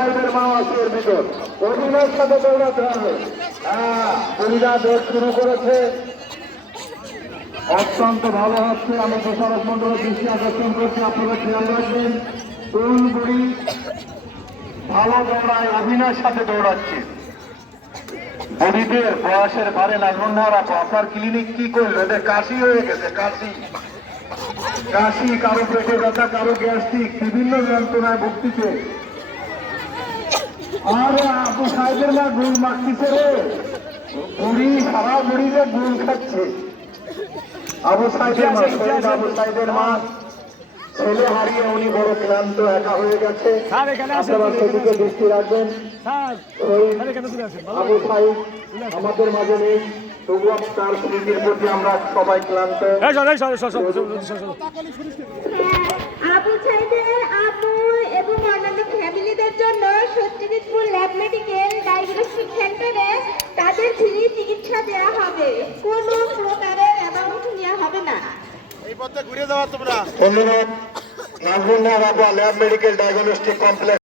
সাহেবের মা আছে এর ভিতর, অভিনয়ের সাথে দৌড়াতে হবে। হ্যাঁ, পুরীরা দৌড় শুরু করেছে, অত্যন্ত ভালো হচ্ছে। আমি প্রচারক মন্ডলের দৃষ্টি আকর্ষণ করছি, আপনারা খেয়াল রাখবেন। কোন বুড়ি ভালো দৌড়ায়, অভিনয়ের সাথে দৌড়াচ্ছে। বুড়িদের বয়সের ভারে না নুনহারা, আপনার ক্লিনিক কি করলো? এদের কাশি হয়ে গেছে, কাশি কাশি, কারো পেটে ব্যথা, কারো গ্যাস্ট্রিক, বিভিন্ন যন্ত্রণায় ভুগতেছে। আরে আবু সাহেবের মা গুল মাখতেছে রে, বুড়ি সারা বুড়িরে গুল খাচ্ছে। আবু সাহেবের মা, শহীদ আবু সাহেবের মা, ছেলে হারিয়ে উনি বড় ক্লান্ত, একা হয়ে গেছে। আপনারা সেদিকে দৃষ্টি রাখবেন। আবু সাহেব আমাদের মাঝে নেই, তবুও তার স্মৃতির প্রতি আমরা সবাই ক্লান্ত। আবু সাইদের আব্বু এবং অন্যান্য ফ্যামিলিদের জন্য সত্যজিৎপুর ল্যাব মেডিকেল ডায়াগনস্টিক সেন্টারে তাদের ফ্রি চিকিৎসা দেওয়া হবে, কোনো প্রকারের অ্যামাউন্ট নেওয়া হবে না। এই পথে ঘুরে যাওয়া তোমরা ধন্যবাদ। Nazmul lab medical diagnostic complex.